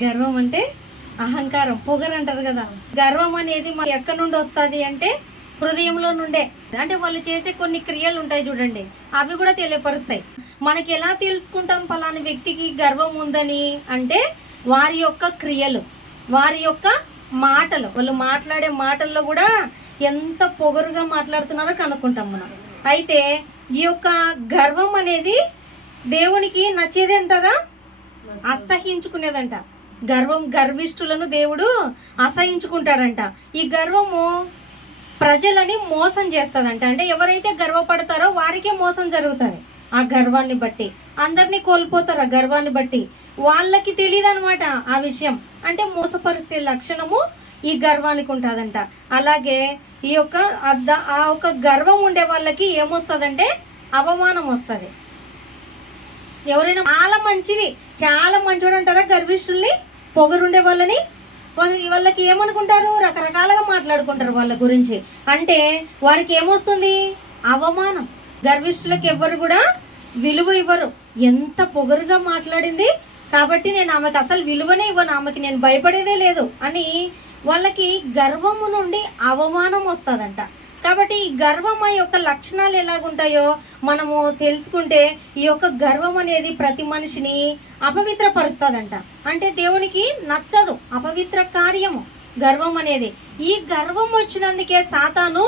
గర్వం అంటే అహంకారం, పొగరు అంటారు కదా. గర్వం అనేది మనకి ఎక్కడి నుండి వస్తుంది అంటే హృదయంలో నుండే. అంటే వాళ్ళు చేసే కొన్ని క్రియలు ఉంటాయి చూడండి, అవి కూడా తెలియపరుస్తాయి. మనకి ఎలా తెలుసుకుంటాం పలానా వ్యక్తికి గర్వం ఉందని అంటే వారి యొక్క క్రియలు, వారి యొక్క మాటలు, వాళ్ళు మాట్లాడే మాటల్లో కూడా ఎంత పొగరుగా మాట్లాడుతున్నారో కనుక్కుంటాం మనం. అయితే ఈ యొక్క గర్వం అనేది దేవునికి నచ్చేది అంటారా? అసహించుకునేదంట. గర్విష్ఠులను దేవుడు అసహించుకుంటాడంట. ఈ గర్వము ప్రజలని మోసం చేస్తుందంట. అంటే ఎవరైతే గర్వపడతారో వారికే మోసం జరుగుతుంది. ఆ గర్వాన్ని బట్టి అందరినీ కోల్పోతారు. ఆ గర్వాన్ని బట్టి వాళ్ళకి తెలియదు అనమాట ఆ విషయం. అంటే మోసపరిచే లక్షణము ఈ గర్వానికి ఉంటుందంట. అలాగే ఈ యొక్క ఆ ఒక గర్వం ఉండే వాళ్ళకి ఏమొస్తుందంటే అవమానం వస్తుంది. ఎవరైనా చాలా మంచివాడు అంటారా గర్విష్ఠుల్ని, పొగరుండే వాళ్ళని? వాళ్ళకి ఏమనుకుంటారు? రకరకాలుగా మాట్లాడుకుంటారు వాళ్ళ గురించి. అంటే వారికి ఏమొస్తుంది? అవమానం. గర్విష్ఠులకి ఎవ్వరు కూడా విలువ ఇవ్వరు. ఎంత పొగరుగా మాట్లాడింది కాబట్టి నేను ఆమెకు అసలు విలువనే ఇవ్వను, ఆమెకి నేను భయపడేదే లేదు అని వాళ్ళకి గర్వము నుండి అవమానం వస్తుందంట. కాబట్టి ఈ గర్వం యొక్క లక్షణాలు ఎలాగుంటాయో మనము తెలుసుకుంటే ఈ యొక్క గర్వం అనేది ప్రతి మనిషిని అపవిత్రపరుస్తుందంట. అంటే దేవునికి నచ్చదు, అపవిత్ర కార్యము గర్వం అనేది. ఈ గర్వం వచ్చినందుకే సాతాను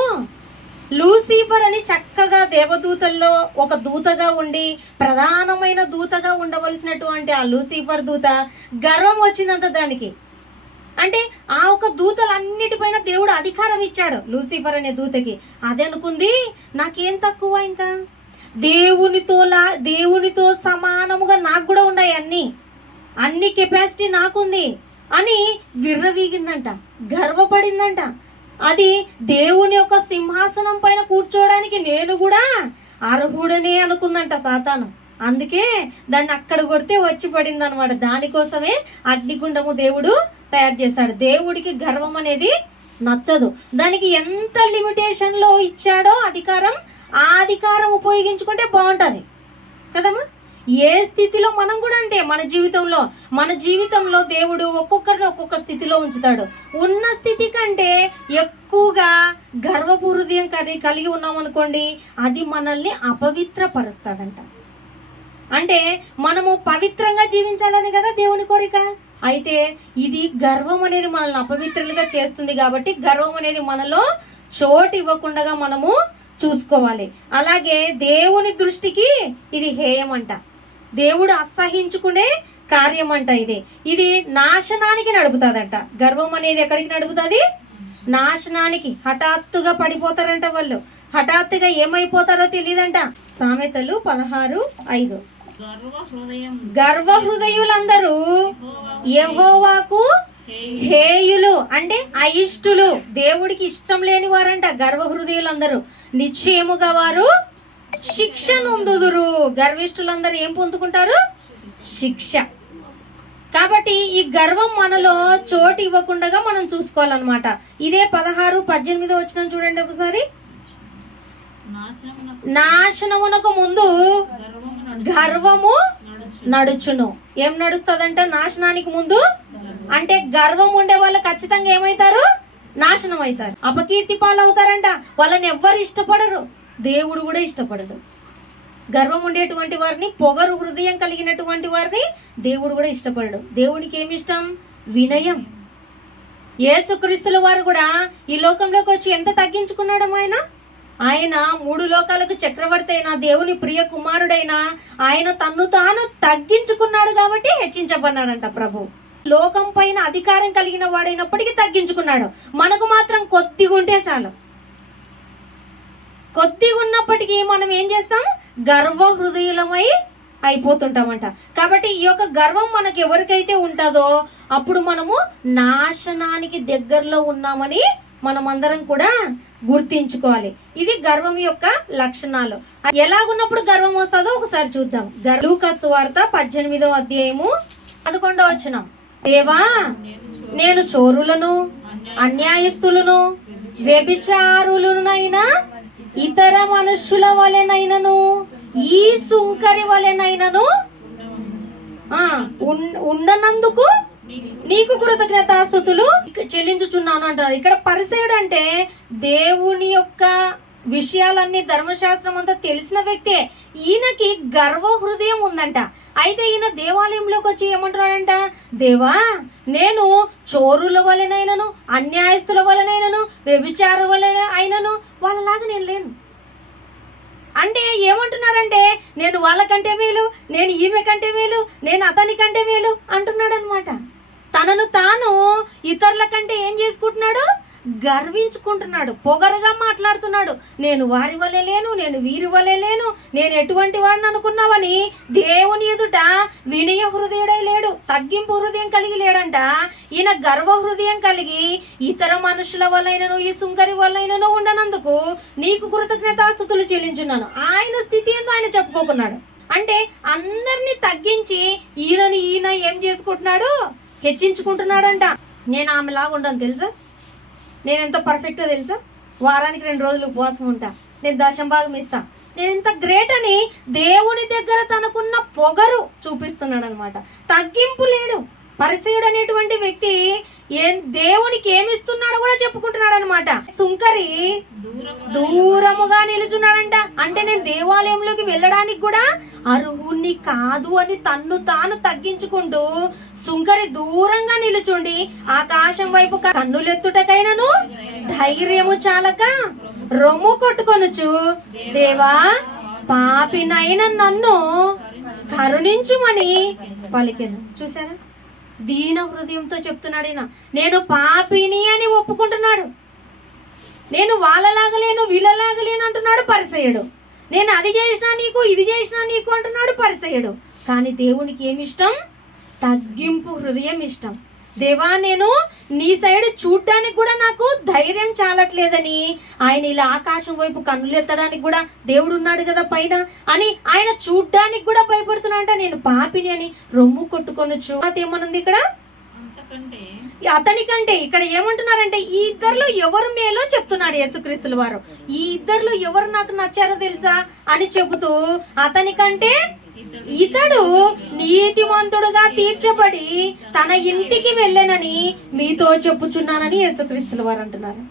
లూసిఫర్ అని చక్కగా దేవదూతల్లో ఒక దూతగా ఉండి ప్రధానమైన దూతగా ఉండవలసినటువంటి ఆ లూసిఫర్ దూత గర్వం వచ్చిందంత దానికి. అంటే ఆ ఒక దూతలన్నిటిపైన దేవుడు అధికారం ఇచ్చాడు లూసిఫర్ అనే దూతకి. అదే అనుకుంది, నాకేం తక్కువ, ఇంకా దేవునితో సమానముగా నాకు కూడా ఉన్నాయి, అన్ని కెపాసిటీ నాకుంది అని విర్రవీగిందంట, గర్వపడిందంట. అది దేవుని యొక్క సింహాసనం పైన కూర్చోవడానికి నేను కూడా అర్హుడనే అనుకుందంట సాతాను. అందుకే దాన్ని అక్కడ కొడితే వచ్చి పడింది అనమాట. దానికోసమే అగ్నిగుండము దేవుడు తయారు చేశాడు. దేవుడికి గర్వం అనేది నచ్చదు. దానికి ఎంత లిమిటేషన్లో ఇచ్చాడో అధికారం, ఆ అధికారం ఉపయోగించుకుంటే బాగుంటుంది కదమ్మా. ఏ స్థితిలో మనం కూడా అంతే. మన జీవితంలో దేవుడు ఒక్కొక్కరిని ఒక్కొక్క స్థితిలో ఉంచుతాడు. ఉన్న స్థితి కంటే ఎక్కువగా గర్వపు హృదయం కలిగి ఉన్నాం అనుకోండి, అది మనల్ని అపవిత్రపరుస్తుందంట. అంటే మనము పవిత్రంగా జీవించాలని కదా దేవుని కోరిక. అయితే ఇది గర్వం అనేది మనల్ని అపవిత్రులుగా చేస్తుంది. కాబట్టి గర్వం అనేది మనలో చోటు ఇవ్వకుండా మనము చూసుకోవాలి. అలాగే దేవుని దృష్టికి ఇది హేయం అంట. దేవుడు అసహించుకునే కార్యం అంట. ఇది నాశనానికి నడుపుతుందంట. గర్వం అనేది ఎక్కడికి నడుపుతుంది? నాశనానికి. హఠాత్తుగా పడిపోతారంట వాళ్ళు. హఠాత్తుగా ఏమైపోతారో తెలియదంట. సామెతలు 16:5. గర్వ హృదయులందరూ యెహోవాకు హేయులు, అంటే అయిష్టులు, దేవుడికి ఇష్టం లేని వారంట. గర్వ హృదయులందరూ నిశ్చయముగా వారు శిక్ష నొందుదురు. గర్విష్ఠులందరూ ఏం పొందుకుంటారు? శిక్ష. కాబట్టి ఈ గర్వం మనలో చోటు ఇవ్వకుండా మనం చూసుకోవాలన్నమాట. ఇదే 16:18 వచ్చిన చూడండి ఒకసారి. నాశనమునకు ముందు గర్వము నడుచును. ఏం నడుస్తుందంట నాశనానికి ముందు? అంటే గర్వం ఉండే వాళ్ళు ఖచ్చితంగా ఏమవుతారు? నాశనం అవుతారు, అపకీర్తి పాలవుతారంట. వాళ్ళని ఎవ్వరు ఇష్టపడరు, దేవుడు కూడా ఇష్టపడడు. గర్వం ఉండేటువంటి వారిని, పొగరు హృదయం కలిగినటువంటి వారిని దేవుడు కూడా ఇష్టపడడు. దేవునికి ఏమి ఇష్టం? వినయం. యేసుక్రీస్తుల వారు కూడా ఈ లోకంలోకి వచ్చి ఎంత తగ్గించుకున్నాడు ఆయన 3 లోకాలకు చక్రవర్తి అయిన దేవుని ప్రియ కుమారుడైన ఆయన తన్ను తాను తగ్గించుకున్నాడు కాబట్టి హెచ్చించబడ్డాడంట ప్రభు. లోకం పైన అధికారం కలిగిన వాడైనప్పటికీ తగ్గించుకున్నాడు. మనకు మాత్రం కొద్దిగా ఉంటే చాలు. కొద్దిగా ఉన్నప్పటికీ మనం ఏం చేస్తాం? గర్వ హృదయులమై అయిపోతుంటామంట. కాబట్టి ఈ యొక్క గర్వం మనకు ఎవరికైతే ఉంటుందో అప్పుడు మనము నాశనానికి దగ్గరలో ఉన్నామని మనమందరం కూడా గుర్తించుకోవాలి. ఇది గర్వం యొక్క లక్షణాలు. ఎలాగున్నప్పుడు గర్వం వస్తుందో ఒకసారి చూద్దాం. లూకా సువార్త 18:11. దేవా, నేను చోరులను, అన్యాయస్తులను, వ్యభిచారులనైనా, ఇతర మనుష్యుల వలెనైనను, ఈ సుంకరి వలెనైనను ఉండనందుకు నీకు కృతజ్ఞతాస్తుతులు చెల్లించుచున్నాను అంటారు. ఇక్కడ పరిసయుడు అంటే దేవుని యొక్క విషయాలన్నీ ధర్మశాస్త్రం అంతా తెలిసిన వ్యక్తే. ఈయనకి గర్వ హృదయం ఉందంట. అయితే ఈయన దేవాలయంలోకి వచ్చి ఏమంటున్నాడంట, దేవా నేను చోరుల వలనైనను అన్యాయస్తుల వలనైనను వ్యభిచార వలన అయినను వాళ్ళలాగా నేను లేను అంటే ఏమంటున్నాడంటే, నేను వాళ్ళకంటే మేలు, నేను ఈమె కంటే మేలు, నేను అతని కంటే మేలు అంటున్నాడు అనమాట. తనను తాను ఇతరుల కంటే ఏం చేసుకుంటున్నాడు, గర్వించుకుంటున్నాడు, పొగరుగా మాట్లాడుతున్నాడు. నేను వారి వలె లేను, నేను వీరి వలె లేను, నేను ఎటువంటి వాడిని అనుకున్నావని దేవుని ఎదుట వినయ హృదయుడై లేడు, తగ్గింపు హృదయం కలిగి లేడంట. ఈయన గర్వ హృదయం కలిగి ఇతర మనుషుల వలైనను ఈ సుంకరి వలైనను ఉండనందుకు నీకు కృతజ్ఞతాస్తుతులు చెల్లించున్నాను. ఆయన స్థితి ఏందో ఆయన చెప్పుకోకున్నాడు. అంటే అందరినీ తగ్గించి ఈయన ఏం చేసుకుంటున్నాడు, హెచ్చించుకుంటున్నాడంట. నేను ఆమెలాగా ఉండను తెలుసా, నేను ఎంత పర్ఫెక్టో తెలుసా, వారానికి 2 రోజులు ఉపవాసం ఉంటా, నేను దశంభాగం ఇస్తా, నేను ఎంత గ్రేట్ అని దేవుని దగ్గర తనకున్న పొగరు చూపిస్తున్నాడు అనమాట. తగ్గింపు లేడు. పరిసయుడు అనేటువంటి వ్యక్తి దేవునికి ఏమిస్తున్నాడో కూడా చెప్పుకుంటున్నాడు అనమాట. సుంకరి దూరముగా నిలుచున్నాడంట. అంటే నేను దేవాలయంలోకి వెళ్ళడానికి కూడా అర్హుణ్ణి కాదు అని తన్ను తాను తగ్గించుకుంటూ సుంకరి దూరంగా నిలుచుండి ఆకాశం వైపు కన్నులెత్తుటకైనను ధైర్యము చాలక రొమ్ము కొట్టుకొనుచు, దేవా పాపినైన నన్ను కరుణించుమని పలికెను. చూసారా, దీన హృదయంతో చెప్తున్నాడు ఈయన. నేను పాపిని అని ఒప్పుకుంటున్నాడు. నేను వాళ్ళలాగలేను వీళ్ళలాగలేను అంటున్నాడు పరిసయుడు. నేను అది చేసినా నీకు ఇది చేసినా నీకు అంటున్నాడు పరిసయుడు. కానీ దేవునికి ఏమిష్టం, తగ్గింపు హృదయం ఇష్టం. దేవా నేను నీ సైడ్ చూడ్డానికి కూడా నాకు ధైర్యం చాలట్లేదని ఆయన ఇలా ఆకాశం వైపు కన్నులు ఎత్తడానికి కూడా దేవుడు ఉన్నాడు కదా పైన అని ఆయన చూడ్డానికి కూడా భయపడుతున్నాడంట. నేను పాపిని అని రొమ్ము కొట్టుకొనొచ్చు. ఏమనుంది ఇక్కడ, అతనికంటే ఇక్కడ ఏమంటున్నారంటే ఈ ఇద్దరిలో ఎవరు మేలో చెప్తున్నాడు యేసుక్రీస్తుల వారు. ఈ ఇద్దరిలో ఎవరు నాకు నచ్చారో తెలుసా అని చెబుతూ అతనికంటే ఇతడు నీతిమంతుడుగా తీర్చబడి తన ఇంటికి వెళ్ళనని మీతో చెప్పుచున్నానని యేసుక్రీస్తుల వారు అంటున్నారు.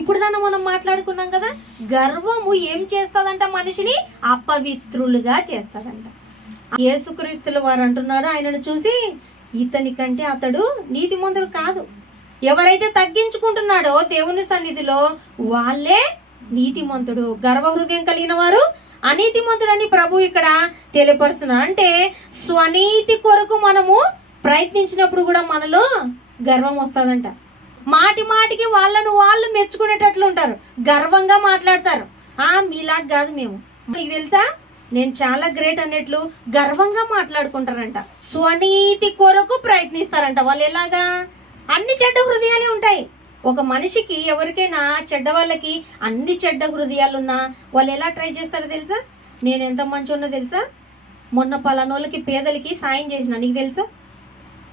ఇప్పుడు దాన్ని మనం మాట్లాడుకున్నాం కదా, గర్వము ఏం చేస్తాదంట, మనిషిని అపవిత్రులుగా చేస్తాడంట. యేసుక్రీస్తుల వారు అంటున్నారు ఆయనను చూసి, ఇతని కంటే అతడు నీతిమంతుడు కాదు. ఎవరైతే తగ్గించుకుంటున్నాడో దేవుని సన్నిధిలో వాళ్ళే నీతిమంతుడు. గర్వ హృదయం కలిగిన వారు అనీతిమంతుడని ప్రభు ఇక్కడ తెలియపరుస్తున్నారు. అంటే స్వనీతి కొరకు మనము ప్రయత్నించినప్పుడు కూడా మనలో గర్వం వస్తుందంట. మాటి మాటికి వాళ్ళను వాళ్ళు మెచ్చుకునేటట్లు ఉంటారు, గర్వంగా మాట్లాడతారు. మీలాగా కాదు మేము, మీకు తెలుసా నేను చాలా గ్రేట్ అన్నట్లు గర్వంగా మాట్లాడుకుంటారంట. స్వనీతి కొరకు ప్రయత్నిస్తారంట. వాళ్ళు ఎలాగా, అన్ని చెడ్డ హృదయాలే ఉంటాయి. ఒక మనిషికి ఎవరికైనా చెడ్డ వాళ్ళకి అన్ని చెడ్డ హృదయాలున్నా వాళ్ళు ఎలా ట్రై చేస్తారో తెలుసా. నేను ఎంత మంచోన్నో తెలుసా, మొన్న పలానోళ్ళకి పేదలకి సాయం చేసిన, నీకు తెలుసా.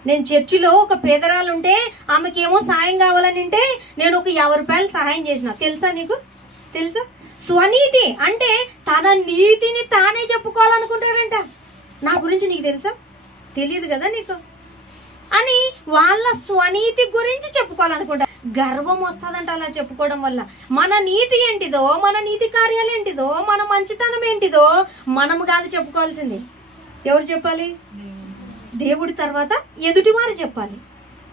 నేను చర్చిలో ఒక పేదరాలు ఉంటే ఆమెకి ఏమో సాయం కావాలని ఉంటే నేను ఒక 50 రూపాయలు సహాయం చేసిన, తెలుసా నీకు, తెలుసా. స్వనీతి అంటే తన నీతిని తానే చెప్పుకోవాలనుకుంటాడంట. నా గురించి నీకు తెలుసా, తెలియదు కదా నీకు అని వాళ్ళ స్వనీతి గురించి చెప్పుకోవాలనుకుంటా. గర్వం వస్తుందంట అలా చెప్పుకోవడం వల్ల. మన నీతి ఏంటిదో, మన నీతి కార్యాలు ఏంటిదో, మన మంచితనం ఏంటిదో మనం కాదు చెప్పుకోవాల్సింది. ఎవరు చెప్పాలి, దేవుడి తర్వాత ఎదుటి వారు చెప్పాలి,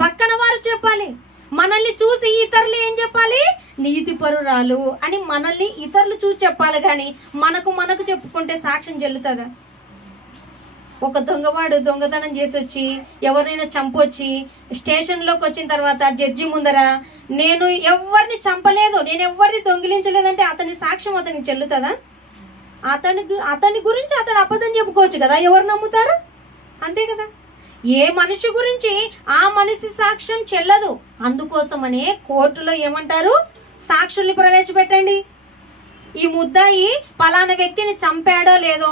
పక్కన వారు చెప్పాలి. మనల్ని చూసి ఇతరులు ఏం చెప్పాలి, నీతి పరురాలు అని మనల్ని ఇతరులు చూసి చెప్పాలి. కానీ మనకు చెప్పుకుంటే సాక్ష్యం చెల్లుతుందా. ఒక దొంగవాడు దొంగతనం చేసి వచ్చి ఎవరినైనా చంపొచ్చి స్టేషన్లోకి వచ్చిన తర్వాత జడ్జి ముందర నేను ఎవరిని చంపలేదు, నేను ఎవరిని దొంగిలించలేదంటే అతని సాక్ష్యం అతనికి చెల్లుతుందా. అతని గురించి అతడు అబద్ధం చెప్పుకోవచ్చు కదా, ఎవరు నమ్ముతారు, అంతే కదా. ఏ మనిషి గురించి ఆ మనిషి సాక్ష్యం చెల్లదు. అందుకోసమనే కోర్టులో ఏమంటారు, సాక్షుల్ని ప్రవేశపెట్టండి. ఈ ముద్దాయి పలానా వ్యక్తిని చంపాడో లేదో,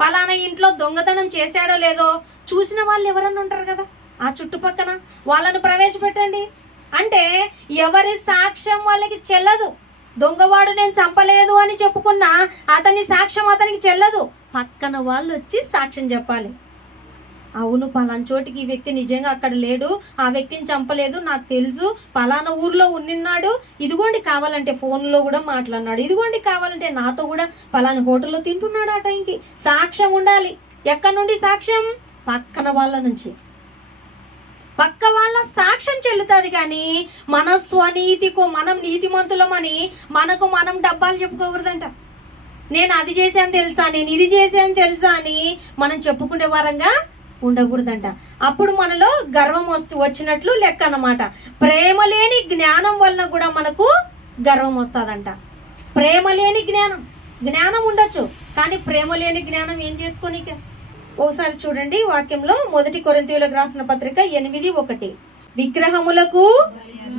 పలానా ఇంట్లో దొంగతనం చేశాడో లేదో చూసిన వాళ్ళు ఎవరన్నా ఉంటారు కదా ఆ చుట్టుపక్కన, వాళ్ళను ప్రవేశపెట్టండి. అంటే ఎవరి సాక్ష్యం వాళ్ళకి చెల్లదు. దొంగవాడు నేను చంపలేదు అని చెప్పుకున్నా అతని సాక్ష్యం అతనికి చెల్లదు. పక్కన వాళ్ళు వచ్చి సాక్ష్యం చెప్పాలి. అవును పలానా చోటికి ఈ వ్యక్తి నిజంగా అక్కడ లేడు, ఆ వ్యక్తిని చంపలేదు, నాకు తెలుసు, పలానా ఊర్లో ఉన్నాడు, ఇదిగోండి కావాలంటే ఫోన్లో కూడా మాట్లాడినాడు, ఇదిగోండి కావాలంటే నాతో కూడా పలానా హోటల్లో తింటున్నాడు ఆ టైంకి. సాక్ష్యం ఉండాలి. ఎక్కడి నుండి సాక్ష్యం? పక్కన వాళ్ళ నుంచి. పక్క వాళ్ళ సాక్ష్యం చెల్లుతుంది. కానీ మన స్వనీతికో మనం నీతిమంతులమని మనకు మనం డబ్బాలు చెప్పుకోకూడదంట. నేను అది చేశాను తెలుసా, నేను ఇది చేశాను తెలుసా అని మనం చెప్పుకునే వారంగా ఉండకూడదంట. అప్పుడు మనలో గర్వం వచ్చినట్లు లెక్క అన్నమాట. ప్రేమ లేని జ్ఞానం వలన కూడా మనకు గర్వం వస్తుందంట. ప్రేమ లేని జ్ఞానం ఉండొచ్చు, కానీ ప్రేమ లేని జ్ఞానం ఏం చేసుకోనిక? ఒకసారి చూడండి వాక్యంలో 1 కొరింథీయులకు రాసిన పత్రిక 8:1. విగ్రహములకు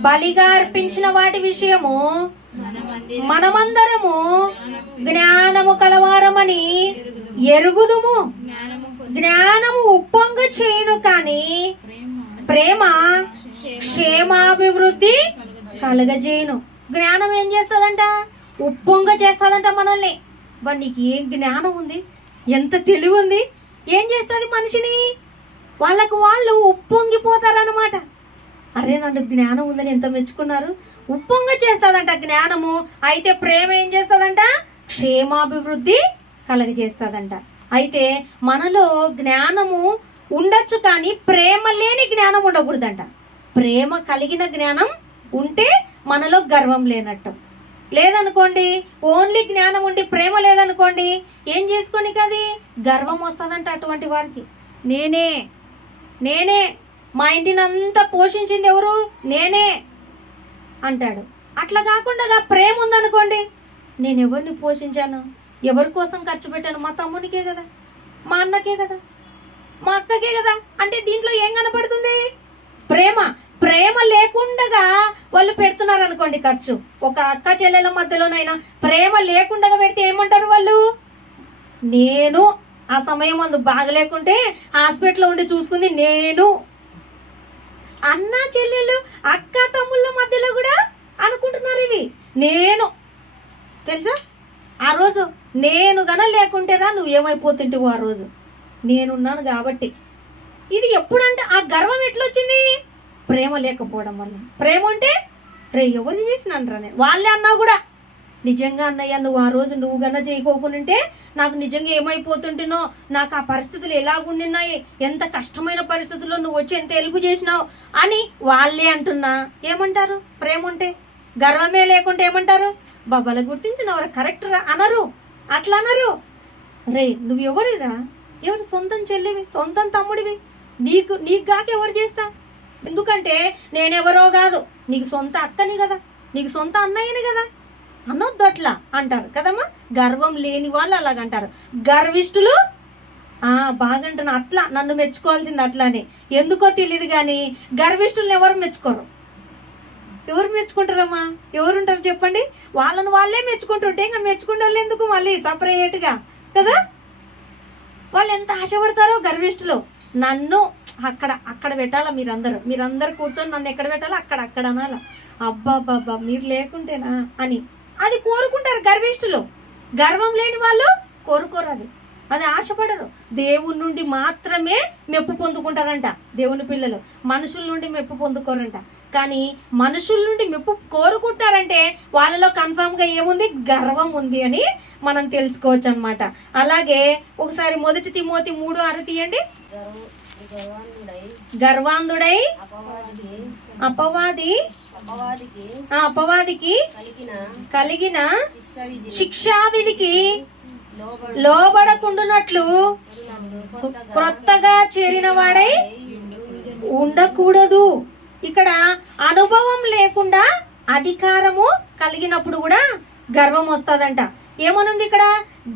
బలిగా అర్పించిన వాటి విషయము మనమందరము జ్ఞానము కలవారమని ఎరుగుదుము. జ్ఞానము ఉప్పొంగ చేయును, కానీ ప్రేమ క్షేమాభివృద్ధి కలగజేయును. జ్ఞానం ఏం చేస్తుందంట? ఉప్పొంగ చేస్తుందంట మనల్ని. నీకు ఏం జ్ఞానం ఉంది, ఎంత తెలివి ఉంది, ఏం చేస్తుంది మనిషిని? వాళ్ళకు వాళ్ళు ఉప్పొంగిపోతారన్నమాట. అరే నన్ను జ్ఞానం ఉందని ఎంత మెచ్చుకున్నారు. ఉప్పొంగ చేస్తుందంట జ్ఞానము. అయితే ప్రేమ ఏం చేస్తుందంట? క్షేమాభివృద్ధి కలగజేస్తుందంట. అయితే మనలో జ్ఞానము ఉండొచ్చు, కానీ ప్రేమ లేని జ్ఞానం ఉండకూడదంట. ప్రేమ కలిగిన జ్ఞానం ఉంటే మనలో గర్వం లేనట్టు. లేదనుకోండి, ఓన్లీ జ్ఞానం ఉండి ప్రేమ లేదనుకోండి, ఏం చేసుకోండి అది గర్వం వస్తుందంట అటువంటి వారికి. నేనే మా ఇంటిని అంతా పోషించింది ఎవరు? నేనే అంటాడు. అట్లా కాకుండా ప్రేమ ఉందనుకోండి, నేను ఎవరిని పోషించాను, ఎవరి కోసం ఖర్చు పెట్టాను? మా తమ్మునికే కదా, మా అన్నకే కదా, మా అక్కకే కదా. అంటే దీంట్లో ఏం కనపడుతుంది? ప్రేమ లేకుండా వాళ్ళు పెడుతున్నారు అనుకోండి ఖర్చు. ఒక అక్క చెల్లెల మధ్యలోనైనా ప్రేమ లేకుండా పెడితే ఏమంటారు వాళ్ళు? నేను ఆ సమయం అందు బాగలేకుంటే హాస్పిటల్లో ఉండి చూసుకుంది నేను. అన్న చెల్లెలు అక్క తమ్ముళ్ళ మధ్యలో కూడా అనుకుంటున్నారు ఇవి. నేను తెలుసా, ఆ రోజు నేను గన లేకుంటేరా నువ్వు ఏమైపోతుంటావు, ఆ రోజు నేనున్నాను కాబట్టి. ఇది ఎప్పుడంటే ఆ గర్వం ఎట్లొచ్చింది? ప్రేమ లేకపోవడం వల్ల. ప్రేమ అంటే ఎవరిని చేసినాను రా నేను, వాళ్ళే అన్నా కూడా నిజంగా అన్నయ్య నువ్వు ఆ రోజు నువ్వు గన చేయకోకుంటే నాకు నిజంగా ఏమైపోతుంటునో, నాకు ఆ పరిస్థితులు ఎలాగుండినాయి, ఎంత కష్టమైన పరిస్థితుల్లో నువ్వు వచ్చి ఎంత హెల్ప్ చేసినావు అని వాళ్ళే అంటున్నా. ఏమంటారు? ప్రేమ ఉంటే. గర్వమే లేకుంటే ఏమంటారు? బాబాల గుర్తించినవరా, కరెక్ట్ రా అనరు. అట్లా అనరు. నువ్వు ఎవరిరా? ఎవరు? సొంతం చెల్లివి, సొంతం తమ్ముడివి, నీకు గాక ఎవరు చేస్తా? ఎందుకంటే నేనెవరో కాదు, నీకు సొంత అక్కని కదా, నీకు సొంత అన్నయ్యని కదా. అనొద్దు అట్లా అంటారు కదమ్మా. గర్వం లేని వాళ్ళు అలాగంటారు. గర్విష్ఠులు బాగంటున్నా అట్లా నన్ను మెచ్చుకోవాల్సింది అట్లానే. ఎందుకో తెలియదు కానీ గర్విష్ఠులను ఎవరు మెచ్చుకోరు. ఎవరు మెచ్చుకుంటారమ్మా? ఎవరుంటారు చెప్పండి? వాళ్ళను వాళ్ళే మెచ్చుకుంటుంటే ఇంకా మెచ్చుకుంటే వాళ్ళు ఎందుకు మళ్ళీ సపరేట్గా కదా? వాళ్ళు ఎంత ఆశపడతారో గర్విష్ఠులు. నన్ను అక్కడ పెట్టాలా, మీరందరూ కూర్చొని నన్ను ఎక్కడ పెట్టాలా, అక్కడ అనాలా. అబ్బాబ్బాబ్బా మీరు లేకుంటేనా అని అది కోరుకుంటారు గర్విష్ఠులు. గర్వం లేని వాళ్ళు కోరుకోరు, అది ఆశపడరు. దేవుని నుండి మాత్రమే మెప్పు పొందుకుంటారంట దేవుని పిల్లలు. మనుషుల నుండి మెప్పు పొందుకోరంట. కానీ మనుషుల నుండి మెప్పు కోరుకుంటారంటే వాళ్ళలో కన్ఫామ్గా ఏముంది? గర్వం ఉంది అని మనం తెలుసుకోవచ్చు అనమాట. అలాగే ఒకసారి 1 తిమోతి 3:6 తీయండి. గర్వాంధుడై అపవాదికి కలిగిన శిక్షావిధికి లోబడకుండునట్లు క్రొత్తగా చేరిన వాడై ఉండకూడదు. ఇక్కడ అనుభవం లేకుండా అధికారము కలిగినప్పుడు కూడా గర్వం వస్తుందంట. ఏమనుంది ఇక్కడ?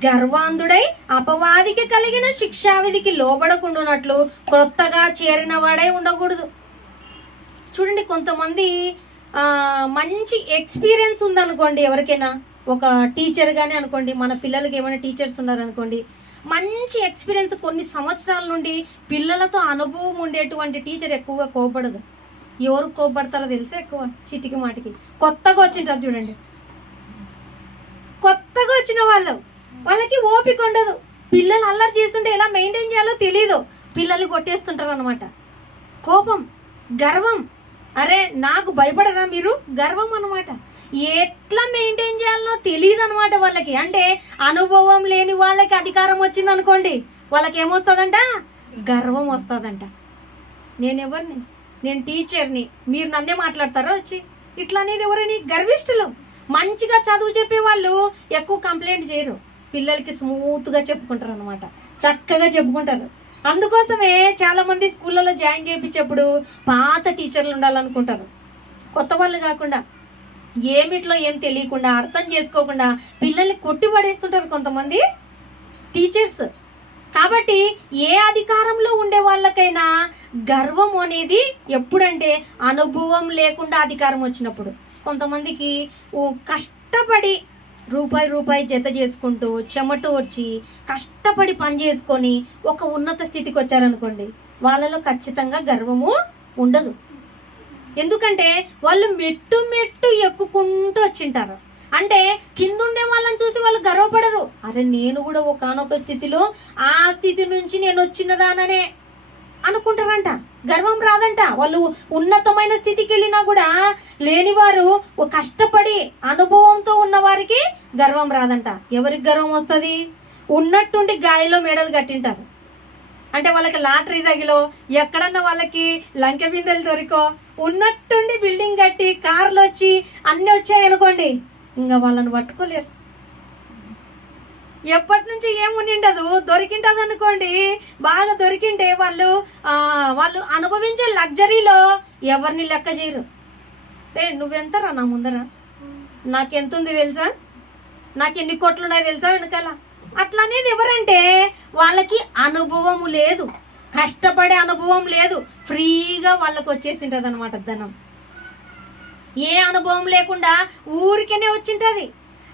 గర్వాంధుడై అపవాదికి కలిగిన శిక్షావిధికి లోబడకుండానట్లు క్రొత్తగా చేరిన వాడై ఉండకూడదు. చూడండి, కొంతమంది మంచి ఎక్స్పీరియన్స్ ఉందనుకోండి, ఎవరికైనా ఒక టీచర్ కానీ అనుకోండి, మన పిల్లలకి ఏమైనా టీచర్స్ ఉన్నారనుకోండి, మంచి ఎక్స్పీరియన్స్ కొన్ని సంవత్సరాల నుండి పిల్లలతో అనుభవం ఉండేటువంటి టీచర్ ఎక్కువగా కోపడదు. ఎవరు కోపడతారో తెలుసా? ఎక్కువ చిటికి మాటికి కొత్తగా వచ్చింటారు చూడండి, కొత్తగా వచ్చిన వాళ్ళకి ఓపిక ఉండదు. పిల్లలు అల్లరి చేస్తుంటే ఎలా మెయింటైన్ చేయాలో తెలీదు. పిల్లల్ని కొట్టేస్తుంటారు అనమాట. కోపం, గర్వం, అరే నాకు భయపడరా మీరు, గర్వం అనమాట. ఎట్లా మెయింటైన్ చేయాలనో తెలియదు అనమాట వాళ్ళకి. అంటే అనుభవం లేని వాళ్ళకి అధికారం వచ్చింది అనుకోండి, వాళ్ళకి ఏమొస్తుందంట, గర్వం వస్తుందంట. నేను ఎవరిని, నేను టీచర్ని, మీరు నన్నే మాట్లాడతారా వచ్చి, ఇట్లా అనేది ఎవరని గర్విష్ఠులు. మంచిగా చదువు చెప్పే వాళ్ళు ఎక్కువ కంప్లైంట్ చేయరు, పిల్లలకి స్మూత్గా చెప్పుకుంటారు అనమాట, చక్కగా చెప్పుకుంటారు. అందుకోసమే చాలామంది స్కూళ్ళలో జాయిన్ చేయించేప్పుడు పాత టీచర్లు ఉండాలనుకుంటారు, కొత్త వాళ్ళు కాకుండా. ఏమిట్లో ఏం తెలియకుండా, అర్థం చేసుకోకుండా పిల్లల్ని కొట్టి పడేస్తుంటారు కొంతమంది టీచర్స్. కాబట్టి ఏ అధికారంలో ఉండే వాళ్ళకైనా గర్వం అనేది ఎప్పుడంటే అనుభవం లేకుండా అధికారం వచ్చినప్పుడు. కొంతమందికి కష్టపడి రూపాయి జత చేసుకుంటూ చెమటోర్చి కష్టపడి పని చేసుకొని ఒక ఉన్నత స్థితికి వచ్చారనుకోండి, వాళ్ళలో ఖచ్చితంగా గర్వము ఉండదు. ఎందుకంటే వాళ్ళు మెట్టు ఎక్కుకుంటూ వచ్చింటారు. అంటే కింద ఉండే వాళ్ళని చూసి వాళ్ళు గర్వపడరు, అరే నేను కూడా ఒకానొక స్థితిలో ఆ స్థితి నుంచి నేను వచ్చినదాననే అనుకుంటారంట. గర్వం రాదంట. వాళ్ళు ఉన్నతమైన స్థితికి వెళ్ళినా కూడా లేనివారు కష్టపడి అనుభవంతో ఉన్న వారికి గర్వం రాదంట. ఎవరికి గర్వం వస్తుంది? ఉన్నట్టుండి గాలిలో మెడలు కట్టింటారు. అంటే వాళ్ళకి లాటరీ తగిలో, ఎక్కడన్నా వాళ్ళకి లంకె బిందెలు దొరికో, ఉన్నట్టుండి బిల్డింగ్ కట్టి కార్లు వచ్చి అన్నీ వచ్చాయనుకోండి, ఇంకా వాళ్ళని పట్టుకోలేరు. ఎప్పటి నుంచి ఏముండదు, దొరికింటుంది అనుకోండి, బాగా దొరికింటే వాళ్ళు అనుభవించే లగ్జరీలో ఎవరిని లెక్క చేయరు. నువ్వెంతరా నా ముందర, నాకెంత ఉంది తెలుసా, నాకు ఎన్ని కోట్లు ఉన్నాయి తెలుసా వెనకాల, అట్లా అనేది ఎవరంటే వాళ్ళకి అనుభవం లేదు, కష్టపడే అనుభవం లేదు, ఫ్రీగా వాళ్ళకు వచ్చేసింటుంది అనమాట ధనం. ఏ అనుభవం లేకుండా ఊరికేనే వచ్చింటుంది.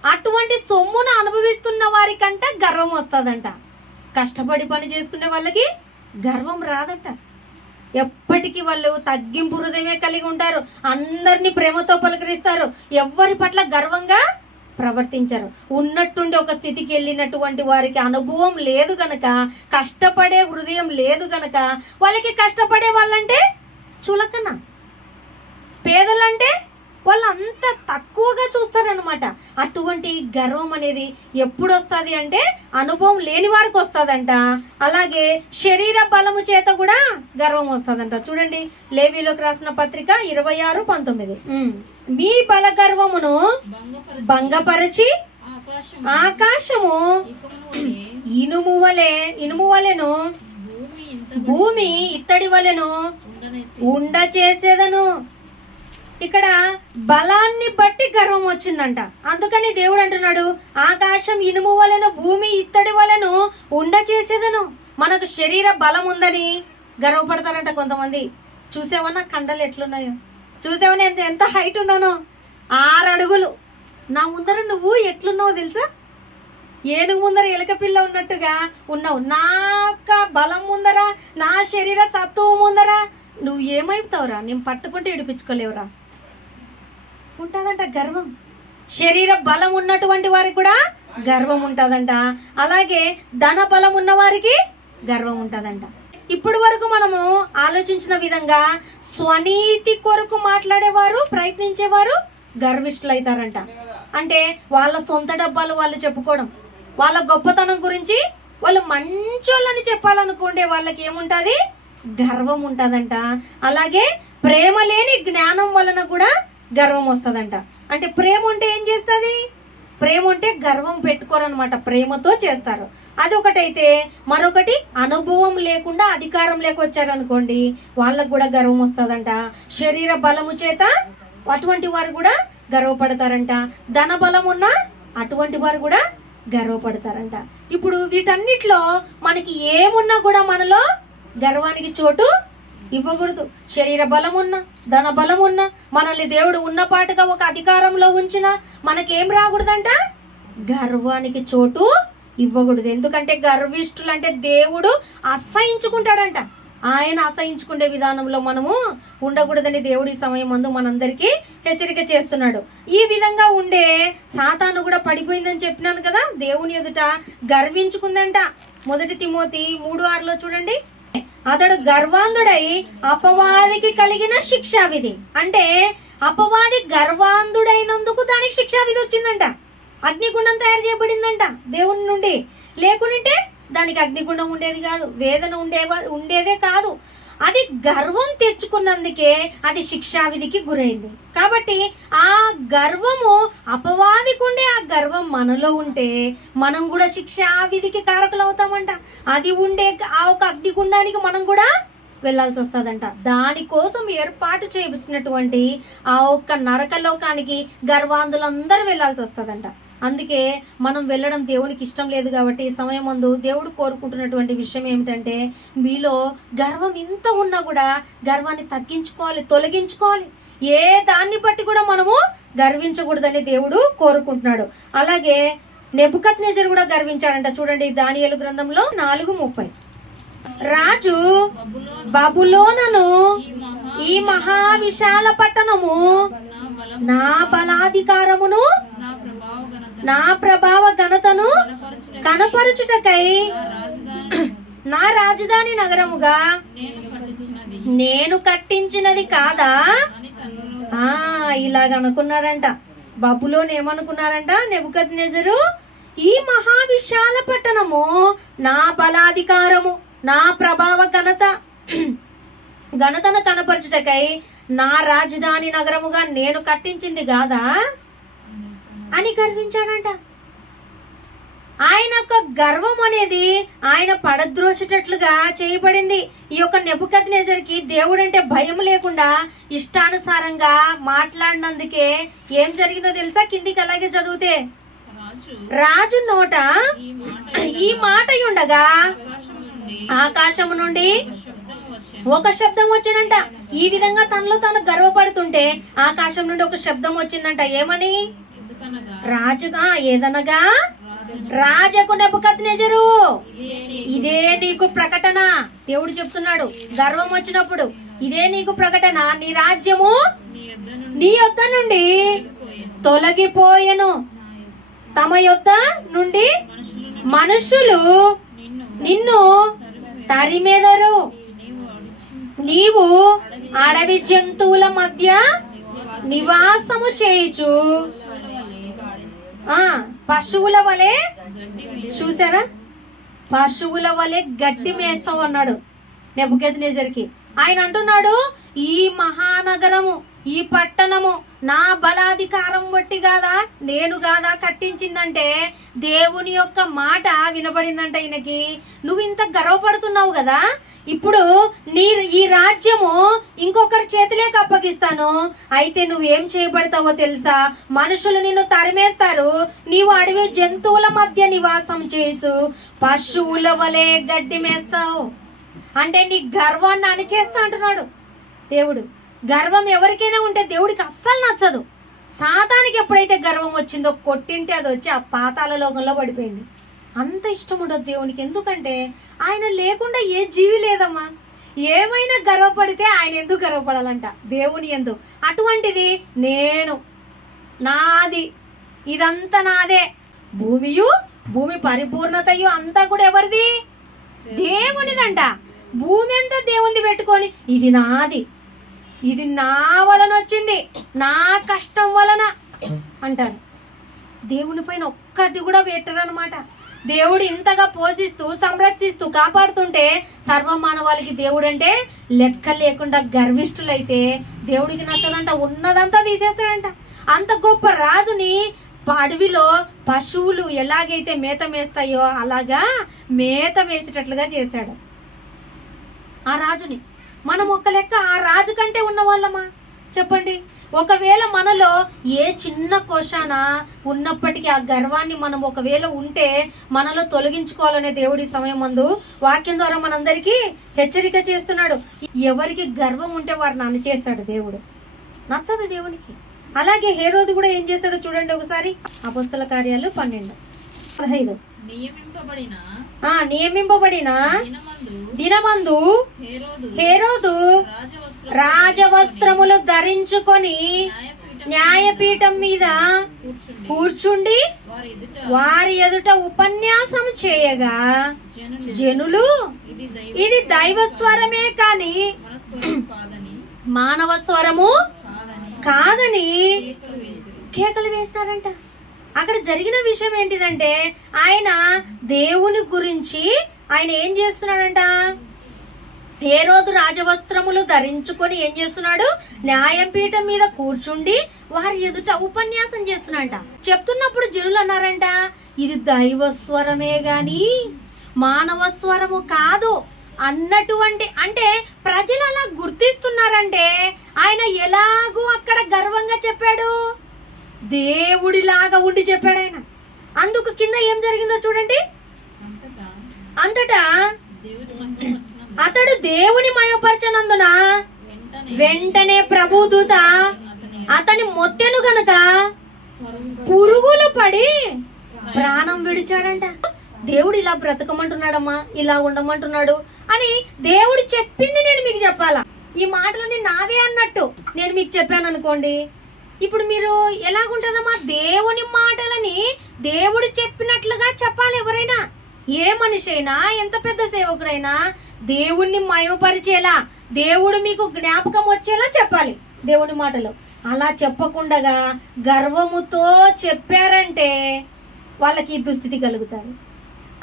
అటువంటి సొమ్మును అనుభవిస్తున్న వారికంట గర్వం వస్తుందంట. కష్టపడి పని చేసుకునే వాళ్ళకి గర్వం రాదంట. ఎప్పటికీ వాళ్ళు తగ్గింపు హృదయమే కలిగి ఉంటారు, అందరినీ ప్రేమతో పలకరిస్తారు, ఎవరి పట్ల గర్వంగా ప్రవర్తించరు. ఉన్నట్టుండి ఒక స్థితికి వెళ్ళినటువంటి వారికి అనుభవం లేదు గనక, కష్టపడే హృదయం లేదు గనక వాళ్ళకి కష్టపడే వాళ్ళంటే చులకన, పేదలంటే వాళ్ళు అంత తక్కువగా చూస్తారనమాట. అటువంటి గర్వం అనేది ఎప్పుడు వస్తుంది అంటే అనుభవం లేని వారికి వస్తుందంట. అలాగే శరీర బలము చేత కూడా గర్వం వస్తుందంట. చూడండి లేవీలోకి రాసిన పత్రిక 26:19, మీ బల గర్వమును భంగపరచి ఆకాశము ఇనుము వలెను భూమి ఇత్తడి వలెను ఉండ చేసేదను. ఇక్కడ బలాన్ని బట్టి గర్వం వచ్చిందంట. అందుకని దేవుడు అంటున్నాడు, ఆకాశం ఇనుము వలెను భూమి ఇత్తడి వలెను ఉండ చేసేదను. మనకు శరీర బలం ఉందని గర్వపడతారంట కొంతమంది. చూసావన్నా కండలు ఎట్లున్నాయో, చూసావన్నా ఎంత హైట్ ఉన్నానో, 6 అడుగులు. నా ముందర నువ్వు ఎట్లున్నావు తెలుసా, ఏనుగు ముందర ఎలక పిల్ల ఉన్నట్టుగా ఉన్నావు. నాక బలం ముందర, నా శరీర సత్తువు ముందర నువ్వు ఏమైపుతావురా, నేను పట్టుకుంటే ఇడిపించుకోలేవురా, ఉంటుందంట గర్వం. శరీర బలం ఉన్నటువంటి వారికి కూడా గర్వం ఉంటుందంట. అలాగే ధన బలం ఉన్న వారికి గర్వం ఉంటుందంట. ఇప్పుడు వరకు మనము ఆలోచించిన విధంగా స్వనీతి కొరకు మాట్లాడేవారు, ప్రయత్నించేవారు గర్విష్ఠులు అవుతారంట. అంటే వాళ్ళ సొంత డబ్బాలు వాళ్ళు చెప్పుకోవడం, వాళ్ళ గొప్పతనం గురించి వాళ్ళు మంచోళ్ళని చెప్పాలనుకుంటే వాళ్ళకి ఏముంటుంది, గర్వం ఉంటుందంట. అలాగే ప్రేమ లేని జ్ఞానం వలన కూడా గర్వం వస్తుందంట. అంటే ప్రేమ ఉంటే ఏం చేస్తుంది, ప్రేమ ఉంటే గర్వం పెట్టుకోరనమాట, ప్రేమతో చేస్తారు. అది ఒకటైతే, మరొకటి అనుభవం లేకుండా అధికారం లేకొచ్చారనుకోండి, వాళ్ళకు కూడా గర్వం వస్తుందంట. శరీర బలము చేత అటువంటి వారు కూడా గర్వపడతారంట. ధన బలం ఉన్న అటువంటి వారు కూడా గర్వపడతారంట. ఇప్పుడు వీటన్నిటిలో మనకి ఏమున్నా కూడా మనలో గర్వానికి చోటు ఇవ్వకూడదు. శరీర బలం ఉన్నా, ధన బలం ఉన్నా, మనల్ని దేవుడు ఉన్నపాటుగా ఒక అధికారంలో ఉంచినా మనకేం రాకూడదంట, గర్వానికి చోటు ఇవ్వకూడదు. ఎందుకంటే గర్విష్ఠులు అంటే దేవుడు అసహించుకుంటాడంట. ఆయన అసహించుకునే విధానంలో మనము ఉండకూడదని దేవుడి సమయం ముందు మనందరికీ హెచ్చరిక చేస్తున్నాడు. ఈ విధంగా ఉండే సాతాను కూడా పడిపోయిందని చెప్పినాను కదా, దేవుని ఎదుట గర్వించుకుందంట. 1 తిమోతి 3:6 చూడండి, అతడు గర్వాంధుడై అపవాదికి కలిగిన శిక్షావిధి. అంటే అపవాది గర్వాంధుడైనందుకు దానికి శిక్షావిధి వచ్చిందంట. అగ్నిగుండం తయారు చేయబడిందంట దేవుని నుండి. లేకుంటే దానికి అగ్నిగుండం ఉండేది కాదు, వేదన ఉండేదే కాదు. అది గర్వం తెచ్చుకున్నందుకే అది శిక్షావిధికి గురైంది. కాబట్టి ఆ గర్వము అపవాదికి ఉండే ఆ గర్వం మనలో ఉంటే మనం కూడా శిక్షావిధికి కారకులు అవుతామంట. అది ఉండే ఆ ఒక అగ్నిగుండానికి మనం కూడా వెళ్ళాల్సి వస్తుందంట. దానికోసం ఏర్పాటు చేసినటువంటి ఆ ఒక్క నరకలోకానికి గర్వాంధులందరూ వెళ్ళాల్సి వస్తుందంట. అందుకే మనం వెళ్ళడం దేవునికి ఇష్టం లేదు. కాబట్టి ఈ సమయం ముందు దేవుడు కోరుకుంటున్నటువంటి విషయం ఏమిటంటే, మీలో గర్వం ఇంత ఉన్నా కూడా గర్వాన్ని తగ్గించుకోవాలి, తొలగించుకోవాలి. ఏ దాన్ని బట్టి కూడా మనము గర్వించకూడదని దేవుడు కోరుకుంటున్నాడు. అలాగే నెబుకద్నెజరు కూడా గర్వించాడంట. చూడండి దానియేలు గ్రంథంలో 4:30. రాజు బబులోనును ఈ మహా విశాల పట్టణము నా బలాధికారమును నా ప్రభావ ఘనతను కనపరుచుటకై నా రాజధాని నగరముగా నేను కట్టించినది కాదా? ఇలాగ అనుకున్నాడంట. బబులోను ఏమనుకున్నాడంట నెబుకద్నెజరు, ఈ మహావిశాల పట్టణము నా బలాధికారము నా ప్రభావ ఘనతను కనపరచుటకై నా రాజధాని నగరముగా నేను కట్టించింది కాదా అని గర్వించాడంట. ఆయన యొక్క గర్వం అనేది ఆయన పడద్రోసేటట్లుగా చేయబడింది. ఈ యొక్క నెబుకద్నెజరుకి దేవుడంటే భయం లేకుండా ఇష్టానుసారంగా మాట్లాడినందుకే ఏం జరిగిందో తెలుసా? కిందికి అలాగే చదివితే, రాజు నోట ఈ మాట ఉండగా ఆకాశము నుండి ఒక శబ్దం వచ్చిందంట. ఈ విధంగా తనలో తాను గర్వపడుతుంటే ఆకాశం నుండి ఒక శబ్దం వచ్చిందంట. ఏమని? రాజుగా ఏదనగా, రాజకు నెబుకద్నెజరు, ఇదే నీకు ప్రకటన. దేవుడు చెప్తున్నాడు, గర్వం వచ్చినప్పుడు ఇదే నీకు ప్రకటన, నీ రాజ్యము నీ యొద్ద నుండి తొలగిపోయెను. తమ యొద్ద నుండి మనుషులు నిన్ను తరిమెదరు. నీవు అడవి జంతువుల మధ్య నివాసము చేయుచు పశువుల వలె, చూసారా, పశువుల వలె గడ్డి మేస్తావు అన్నాడు నెబుకద్నెజరుకి. ఆయన అంటున్నాడు, ఈ మహానగరము ఈ పట్టణము నా బలాధికారం బట్టి కాదా, నేను కాదా కట్టించిందంటే దేవుని యొక్క మాట వినబడిందంట ఈయనకి. నువ్వు ఇంత గర్వపడుతున్నావు కదా, ఇప్పుడు ఈ రాజ్యము ఇంకొకరి చేతిలోకి అప్పగిస్తాను. అయితే నువ్వేం చేయబడతావో తెలుసా? మనుషులు నిన్ను తరిమేస్తారు. నీవు అడవి జంతువుల మధ్య నివాసం చేసు పశువుల వలె గడ్డి మేస్తావు. అంటే నీ గర్వాన్ని అణిచేస్తా అంటున్నాడు దేవుడు. గర్వం ఎవరికైనా ఉంటే దేవుడికి అస్సలు నచ్చదు. సాతానికి ఎప్పుడైతే గర్వం వచ్చిందో కొట్టింటే అది వచ్చి ఆ పాతాళ లోకంలో పడిపోయింది. అంత ఇష్టం ఉండదు దేవునికి. ఎందుకంటే ఆయన లేకుండా ఏ జీవి లేదమ్మా. ఏమైనా గర్వపడితే ఆయన ఎందుకు గర్వపడాలంట? దేవుని ఎందు. అటువంటిది నేను, నాది, ఇదంతా నాదే. భూమి పరిపూర్ణతయు అంతా కూడా ఎవరిది? దేవునిదంట. భూమి అంతా దేవుని పెట్టుకొని ఇది నాది, ఇది నా వలన వచ్చింది, నా కష్టం వలన అంటారు. దేవుని పైన ఒక్కటి కూడా పెట్టరనమాట. దేవుడు ఇంతగా పోషిస్తూ సంరక్షిస్తూ కాపాడుతుంటే సర్వమానవాళికి దేవుడు అంటే లెక్క లేకుండా గర్విష్ఠులైతే దేవుడికి నచ్చదంట. ఉన్నదంతా తీసేస్తాడంట. అంత గొప్ప రాజుని అడవిలో పశువులు ఎలాగైతే మేత మేస్తాయో అలాగా మేత వేసేటట్లుగా చేశాడు ఆ రాజుని. మనం ఒక లెక్క ఆ రాజు కంటే ఉన్న వాళ్ళమా చెప్పండి? ఒకవేళ మనలో ఏ చిన్న కోశాన ఉన్నప్పటికీ ఆ గర్వాన్ని మనం ఒకవేళ ఉంటే మనలో తొలగించుకోవాలనే దేవుడి సమయం ముందు వాక్యం ద్వారా మనందరికీ హెచ్చరిక చేస్తున్నాడు. ఎవరికి గర్వం ఉంటే వారిని అణిచేస్తాడు దేవుడు. నచ్చదు దేవునికి. అలాగే హేరోదు కూడా ఏం చేస్తాడో చూడండి ఒకసారి. అపోస్తల కార్యాలు 12:15. నియమింపబడిన దినమందు హేరోదు రాజవస్త్రములు ధరించుకొని న్యాయపీఠం మీద కూర్చుండి వారి ఎదుట ఉపన్యాసం చేయగా జనులు ఇది దైవ స్వరమే కాని మానవ స్వరము కాదని కేకలు వేస్తారంట. అక్కడ జరిగిన విషయం ఏంటిదంటే ఆయన దేవుని గురించి ఆయన ఏం చేస్తున్నాడంట, హేరోదు రాజవస్త్రములు ధరించుకొని ఏం చేస్తున్నాడు, న్యాయపీఠం మీద కూర్చుండి వారి ఎదుట ఉపన్యాసం చేస్తున్నాడంట. చెప్తున్నప్పుడు జనులు అన్నారంట, ఇది దైవ స్వరమే గాని మానవ స్వరము కాదు అన్నటువంటి, అంటే ప్రజలు అలా గుర్తిస్తున్నారంటే ఆయన ఎలాగూ అక్కడ గర్వంగా చెప్పాడు, దేవుడిలాగా ఉండి చెప్పాడు ఆయన. అందుకు కింద ఏం జరిగిందో చూడండి, అంతటా అతడు దేవుని మయపరచనందున వెంటనే ప్రభుదూత అతని మొత్తెను గనుక పురుగులు పడి ప్రాణం విడిచాడంట. దేవుడు ఇలా బ్రతకమంటున్నాడమ్మా, ఇలా ఉండమంటున్నాడు అని దేవుడు చెప్పింది నేను మీకు చెప్పాలా. ఈ మాటలన్నీ నావే అన్నట్టు నేను మీకు చెప్పాను అనుకోండి, ఇప్పుడు మీరు ఎలాగుంటుందమ్మా, దేవుని మాటలని దేవుడు చెప్పినట్లుగా చెప్పాలి. ఎవరైనా, ఏ మనిషి అయినా, ఎంత పెద్ద సేవకుడైనా దేవుణ్ణి మయమపరిచేలా, దేవుడు మీకు జ్ఞాపకం వచ్చేలా చెప్పాలి దేవుని మాటలు. అలా చెప్పకుండా గర్వముతో చెప్పారంటే వాళ్ళకి ఈ దుస్థితి కలుగుతుంది.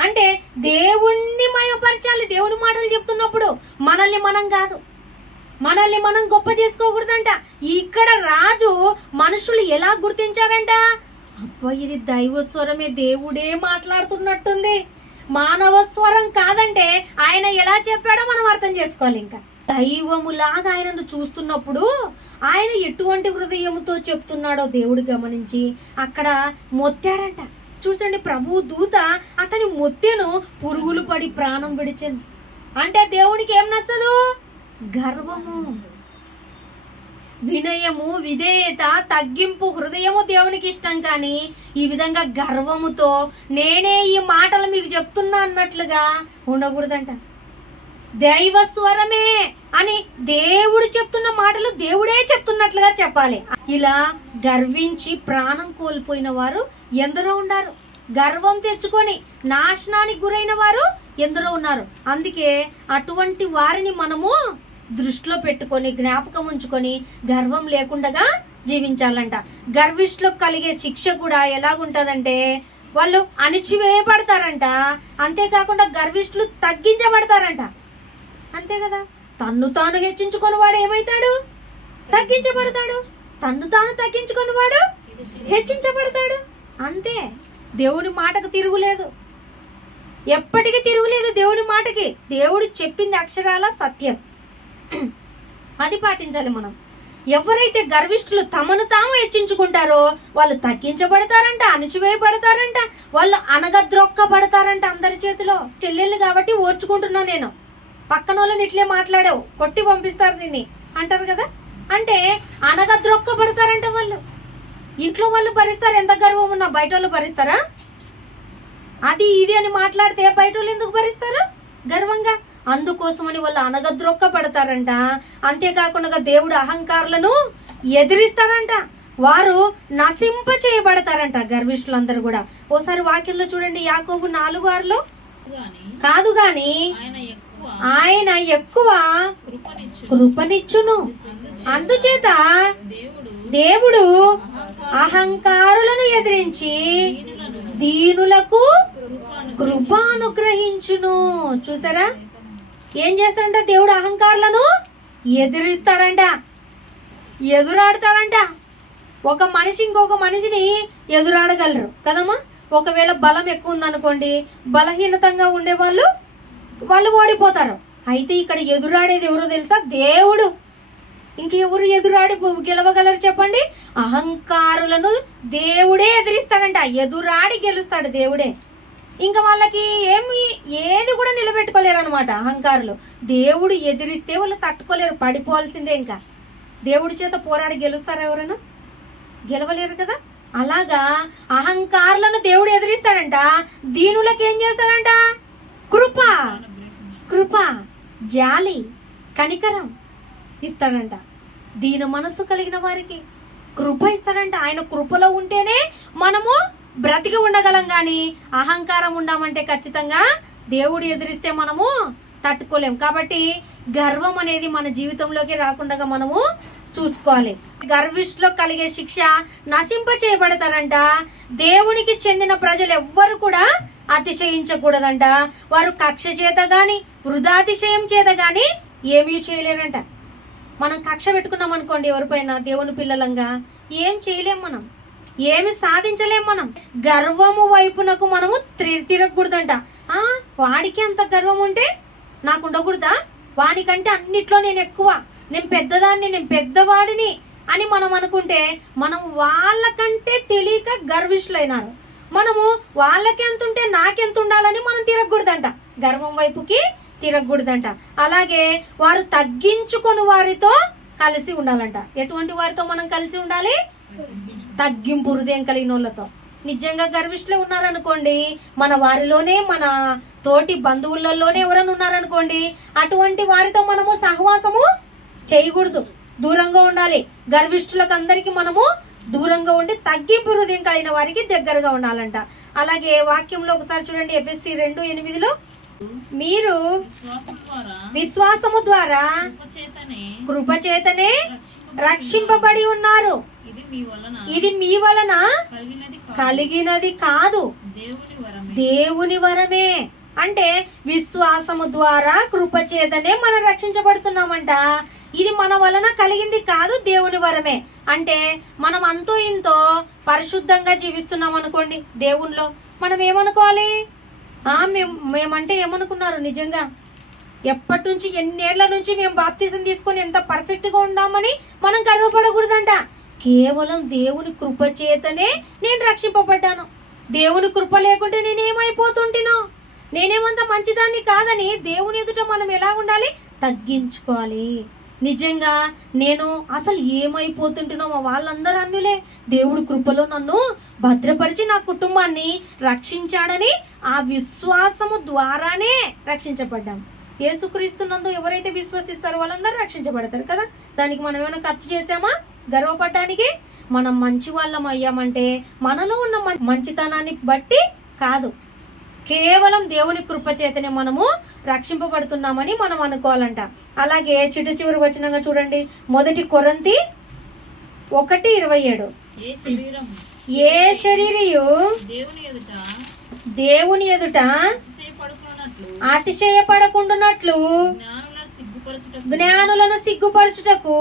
అంటే దేవుణ్ణి మయమపరచాలి దేవుని మాటలు చెప్తున్నప్పుడు. మనల్ని మనం కాదు, మనల్ని మనం గొప్ప చేసుకోకూడదంట. ఇక్కడ రాజు మనుషులు ఎలా గుర్తించారంట, అబ్బా ఇది దైవ స్వరమే, దేవుడే మాట్లాడుతున్నట్టుంది, మానవ స్వరం కాదంటే ఆయన ఎలా చెప్పాడో మనం అర్థం చేసుకోవాలి. ఇంకా దైవములాగా ఆయనను చూస్తున్నప్పుడు ఆయన ఎటువంటి హృదయముతో చెప్తున్నాడో దేవుడు గమనించి అక్కడ మొత్తాడంట. చూసండి, ప్రభు దూత అతని మొత్తెను పురుగులు పడి ప్రాణం విడిచాను. అంటే దేవునికి ఏం నచ్చదు, గర్వము, వినయము, విధేయత, తగ్గింపు హృదయము దేవునికి ఇష్టం. కానీ ఈ విధంగా గర్వముతో నేనే ఈ మాటలు మీకు చెప్తున్నా అన్నట్లుగా ఉండకూడదంట. దైవ స్వరమే అని దేవుడు చెప్తున్న మాటలు దేవుడే చెప్తున్నట్లుగా చెప్పాలి. ఇలా గర్వించి ప్రాణం కోల్పోయిన వారు ఎందరో ఉన్నారు, గర్వం తెచ్చుకొని నాశనానికి గురైన వారు ఎందరో ఉన్నారు. అందుకే అటువంటి వారిని మనము దృష్టిలో పెట్టుకొని జ్ఞాపకం ఉంచుకొని గర్వం లేకుండా జీవించాలంట. గర్విష్ఠులకు కలిగే శిక్ష కూడా ఎలాగుంటుందంటే వాళ్ళు అణిచివేయబడతారంట. అంతేకాకుండా గర్విష్ఠులు తగ్గించబడతారంట. అంతే కదా, తన్ను తాను హెచ్చించుకొని వాడు ఏమవుతాడు, తగ్గించబడతాడు. తన్ను తాను తగ్గించుకొని వాడు హెచ్చించబడతాడు. అంతే, దేవుని మాటకు తిరుగులేదు, ఎప్పటికీ తిరుగులేదు దేవుని మాటకి. దేవుడు చెప్పింది అక్షరాల సత్యం, అది పాటించాలి మనం. ఎవరైతే గర్విష్ఠులు తమను తాము హెచ్చించుకుంటారో వాళ్ళు తగ్గించబడతారంట, అణిచివేయబడతారంట, వాళ్ళు అనగద్రొక్కబడతారంట అందరి చేతిలో. చెల్లెళ్ళు కాబట్టి ఓర్చుకుంటున్నా నేను, పక్కన వాళ్ళని ఇట్లే మాట్లాడావు కొట్టి పంపిస్తారు నిన్ను అంటారు కదా. అంటే అనగద్రొక్కబడతారంట వాళ్ళు. ఇంట్లో వాళ్ళు భరిస్తారు, ఎంత గర్వం ఉన్నా. బయట వాళ్ళు భరిస్తారా? అది ఇది అని మాట్లాడితే బయట వాళ్ళు ఎందుకు భరిస్తారు గర్వంగా? అందుకోసమని వాళ్ళు అనగద్రొక్కబడతారంట. అంతేకాకుండా దేవుడు అహంకారులను ఎదిరిస్తాడంట, వారు నశింప చేయబడతారంట గర్విష్ఠులందరూ కూడా. ఓసారి వాక్యంలో చూడండి, యాకోబు 4:6 కాదు గాని ఆయన ఎక్కువ కృపనిచ్చును, అందుచేత దేవుడు అహంకారులను ఎదిరించి దీనులకు కృప అనుగ్రహించును. చూసారా, ఏం చేస్తాడంట దేవుడు? అహంకారులను ఎదిరిస్తాడంట, ఎదురాడతాడంట. ఒక మనిషి ఇంకొక మనిషిని ఎదురాడగలరు కదమ్మా. ఒకవేళ బలం ఎక్కువ ఉందనుకోండి, బలహీనతంగా ఉండేవాళ్ళు వాళ్ళు ఓడిపోతారు. అయితే ఇక్కడ ఎదురాడేది ఎవరో తెలుసా? దేవుడు. ఇంకెవరు ఎదురాడి గెలవగలరు చెప్పండి? అహంకారులను దేవుడే ఎదిరిస్తాడంట, ఎదురాడి గెలుస్తాడు దేవుడే. ఇంకా వాళ్ళకి ఏది కూడా నిలబెట్టుకోలేరు అనమాట అహంకారులు. దేవుడు ఎదిరిస్తే వాళ్ళు తట్టుకోలేరు, పడిపోవాల్సిందే. ఇంకా దేవుడి చేత పోరాడి గెలుస్తారా ఎవరైనా? గెలవలేరు కదా. అలాగా అహంకారులను దేవుడు ఎదిరిస్తాడంట, దీనులకు ఏం చేస్తాడంట? కృప, కృప, జాలి, కనికరం ఇస్తాడంట. దీన మనస్సు కలిగిన వారికి కృప ఇస్తాడంట. ఆయన కృపలో ఉంటేనే మనము బ్రతికి ఉండగలం. కానీ అహంకారం ఉండామంటే ఖచ్చితంగా దేవుడు ఎదిరిస్తే మనము తట్టుకోలేం. కాబట్టి గర్వం అనేది మన జీవితంలోకి రాకుండా మనము చూసుకోవాలి. గర్విష్ఠులో కలిగే శిక్ష నశింప చేయబడతారంట. దేవునికి చెందిన ప్రజలు ఎవ్వరు కూడా అతిశయించకూడదంట. వారు కక్ష చేత కానీ వృధాతిశయం చేత కానీ ఏమీ చేయలేరంట. మనం కక్ష పెట్టుకున్నాం అనుకోండి ఎవరిపైన, దేవుని పిల్లలంగా ఏం చేయలేం, మనం ఏమి సాధించలేం. మనం గర్వము వైపునకు మనము తిరగకూడదంట. వాడికి అంత గర్వం ఉంటే నాకు ఉండకూడదా? వాడికంటే అన్నిట్లో నేను ఎక్కువ, నేను పెద్దదాన్ని, నేను పెద్దవాడిని అని మనం అనుకుంటే మనం వాళ్ళకంటే తెలియక గర్విష్ఠులైనారు. మనము వాళ్ళకి ఎంత ఉంటే నాకెంత ఉండాలని మనం తిరగకూడదంట, గర్వం వైపుకి తిరగకూడదంట. అలాగే వారు తగ్గించుకొని వారితో కలిసి ఉండాలంట. ఎటువంటి వారితో మనం కలిసి ఉండాలి? తగ్గింపు హృదయం కలిగిన వాళ్ళతో. నిజంగా గర్విష్ఠులు ఉన్నారనుకోండి, మన వారిలోనే, మన తోటి బంధువులలోనే ఎవరైనా ఉన్నారనుకోండి, అటువంటి వారితో మనము సహవాసము చేయకూడదు, దూరంగా ఉండాలి. గర్విష్ఠులకు అందరికీ మనము దూరంగా ఉండి తగ్గింపు హృదయం కలిగిన వారికి దగ్గరగా ఉండాలంట. అలాగే వాక్యంలో ఒకసారి చూడండి, ఎఫెసీ 2:8, మీరు విశ్వాసము ద్వారా కృపచేతనే రక్షింపబడి ఉన్నారు, ఇది మీ వలన కలిగినది కాదు, దేవుని వరమే. అంటే విశ్వాసము ద్వారా కృపచేతనే మనం రక్షించబడుతున్నామంట. ఇది మన వలన కలిగింది కాదు, దేవుని వరమే. అంటే మనం అంతో ఇంతో పరిశుద్ధంగా జీవిస్తున్నాం అనుకోండి దేవునిలో, మనం ఏమనుకోవాలి? మేమంటే ఏమనుకున్నారు? నిజంగా ఎప్పటి నుంచి, ఎన్నేళ్ల నుంచి మేము బాప్తిజం తీసుకొని ఎంత పర్ఫెక్ట్గా ఉన్నామని మనం గర్వపడకూడదంట. కేవలం దేవుని కృప చేతనే నేను రక్షింపబడ్డాను. దేవుని కృప లేకుంటే నేనేమైపోతుంటినో, నేనేమంత మంచిదాన్ని కాదని దేవుని ఎదుట మనం ఎలా ఉండాలి? తగ్గించుకోవాలి. నిజంగా నేను అసలు ఏమైపోతుంటున్నామో వాళ్ళందరూ అన్నులే, దేవుడి కృపలో నన్ను భద్రపరిచి నా కుటుంబాన్ని రక్షించాడని ఆ విశ్వాసము ద్వారానే రక్షించబడ్డాం. యేసుక్రీస్తునందు ఎవరైతే విశ్వసిస్తారో వాళ్ళందరూ రక్షించబడతారు కదా. దానికి మనం ఏమైనా ఖర్చు చేసామా గర్వపడడానికి? మనం మంచి వాళ్ళం అయ్యామంటే మనలో ఉన్న మంచితనాన్ని బట్టి కాదు, కేవలం దేవుని కృప చేతనే మనము రక్షింపబడుతున్నామని మనం అనుకోవాలంట. అలాగే చివరి వచనంగా చూడండి, 1 కొరింథీ 1:27, ఏ శరీరియు దేవుని ఎదుట అతిశయపడకుండునట్లు జ్ఞానులను సిగ్గుపరచుటకు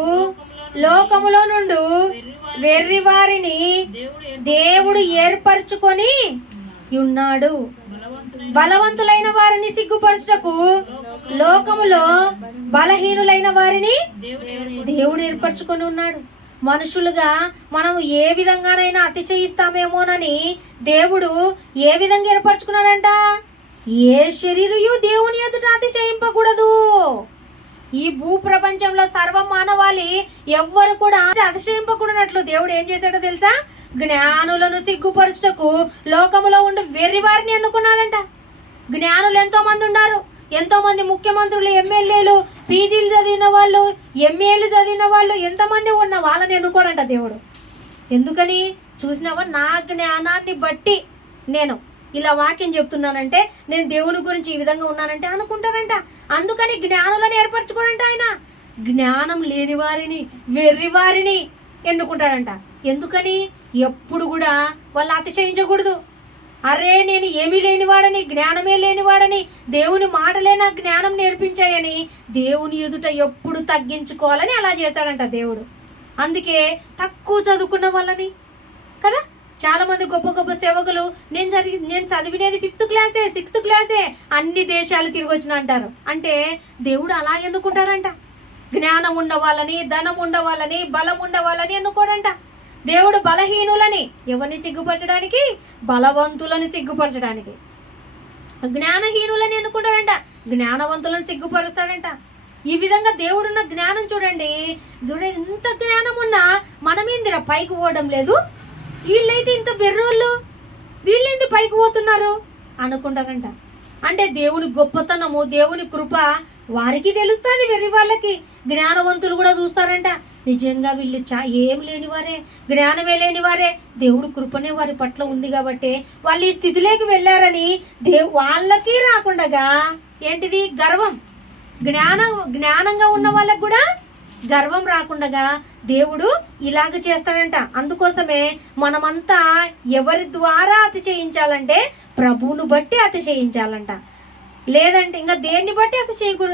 లోకములో నుండి వెర్రి వారిని దేవుడు ఏర్పరచుకొని ఉన్నాడు. బలవంతులైన వారిని సిగ్గుపరచుటకు లోకములో బలహీనులైన వారిని దేవుడు ఏర్పరచుకొని ఉన్నాడు. మనుషులుగా మనం ఏ విధంగానైనా అతిశయిస్తామేమోనని దేవుడు ఏ విధంగా ఏర్పరచుకున్నాడంట? ఏ శరీరయు దేవుని ఎదుట అతిశయింపకూడదు. ఈ భూప్రపంచంలో సర్వ మానవాళి ఎవ్వరు కూడా అతిశయింపకూడనట్లు దేవుడు ఏం చేశాడో తెలుసా? జ్ఞానులను సిగ్గుపరచుటకు లోకములో ఉండి వెర్రి వారిని ఎన్నుకున్నాడంట. జ్ఞానులు ఎంతో మంది ఉన్నారు, ఎంతో మంది ముఖ్యమంత్రులు, ఎమ్మెల్యేలు, పీజీలు చదివిన వాళ్ళు, ఎంఏలు చదివిన వాళ్ళు ఎంతమంది ఉన్న వాళ్ళని ఎన్నుకోడంట దేవుడు. ఎందుకని? చూసినావా, నా జ్ఞానాన్ని బట్టి నేను ఇలా వాక్యం చెప్తున్నానంటే, నేను దేవుని గురించి ఈ విధంగా ఉన్నానంటే అనుకుంటారంట. అందుకని జ్ఞానులను ఏర్పరచుకోడంట ఆయన. జ్ఞానం లేని వారిని, వెర్రి వారిని ఎన్నుకుంటాడంట. ఎందుకని? ఎప్పుడు కూడా వాళ్ళు అతిశయించకూడదు. అరే నేను ఏమీ లేనివాడని, జ్ఞానమే లేనివాడని, దేవుని మాటలే నాకు జ్ఞానం నేర్పించాయని దేవుని ఎదుట ఎప్పుడు తగ్గించుకోవాలని అలా చేశాడంట దేవుడు. అందుకే తక్కువ చదువుకున్న వాళ్ళని కదా, చాలా మంది గొప్ప గొప్ప సేవకులు నేను చదివినది 5th క్లాసే, 6th క్లాసే, అన్ని దేశాలు తిరిగి వచ్చిన అంటారు. అంటే దేవుడు అలా ఎన్నుకుంటాడంట. జ్ఞానం ఉండవాళ్ళని, ధనం ఉండవాళ్ళని, బలం ఉండవాళ్ళని ఎన్నుకోడంట. దేవుడు బలహీనులని ఎవరిని సిగ్గుపరచడానికి? బలవంతులని సిగ్గుపరచడానికి. జ్ఞానహీనులని ఎన్నుకుంటాడంట, జ్ఞానవంతులను సిగ్గుపరుస్తాడంట. ఈ విధంగా దేవుడున్న జ్ఞానం చూడండి. ఇంత జ్ఞానం ఉన్నా మనమేందిరా పైకి పోవడం లేదు, వీళ్ళైతే ఇంత బెర్రోళ్ళు, వీళ్ళేంది పైకి పోతున్నారు అనుకుంటారంట. అంటే దేవుని గొప్పతనము, దేవుని కృప వారికి తెలుస్తుంది, వెర్రి వాళ్ళకి. జ్ఞానవంతులు కూడా చూస్తారంట, నిజంగా వీళ్ళు ఏం లేనివారే, జ్ఞానమే లేనివారే, దేవుడు కృపనే వారి పట్ల ఉంది కాబట్టి వాళ్ళు ఈ స్థితిలోకి వెళ్ళారని వాళ్ళకి రాకుండగా ఏంటిది గర్వం. జ్ఞానంగా ఉన్న వాళ్ళకు కూడా గర్వం రాకుండగా దేవుడు ఇలాగ చేస్తాడంట. అందుకోసమే మనమంతా ఎవరి ద్వారా అతిశయించాలంటే ప్రభువును బట్టి అతిశయించాలంట. లేదంటే ఇంకా దేన్ని బట్టి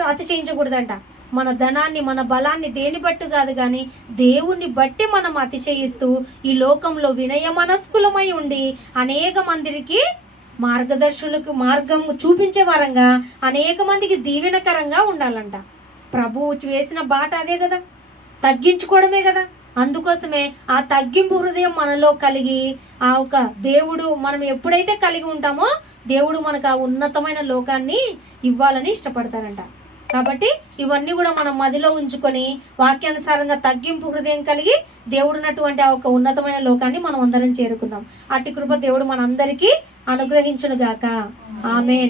అతిశయించకూడదంట. మన ధనాన్ని, మన బలాన్ని దేన్ని బట్టి కాదు, కానీ దేవుణ్ణి బట్టి మనం అతిశయిస్తూ ఈ లోకంలో వినయ మనస్కులమై ఉండి అనేక మందికి మార్గం చూపించే వారంగా, అనేక మందికి దీవెనకరంగా ఉండాలంట. ప్రభువు వేసిన బాట అదే కదా, తగ్గించుకోవడమే కదా. అందుకోసమే ఆ తగ్గింపు హృదయం మనలో కలిగి ఆ ఒక దేవుడు మనం ఎప్పుడైతే కలిగి ఉంటామో దేవుడు మనకు ఆ ఉన్నతమైన లోకాన్ని ఇవ్వాలని ఇష్టపడతారంట. కాబట్టి ఇవన్నీ కూడా మనం మదిలో ఉంచుకొని వాక్యానుసారంగా తగ్గింపు హృదయం కలిగి దేవుడున్నటువంటి ఆ ఒక ఉన్నతమైన లోకాన్ని మనం అందరం చేరుకుందాం. అట్టి కృప దేవుడు మనందరికీ అనుగ్రహించునుగాక. ఆమేన్.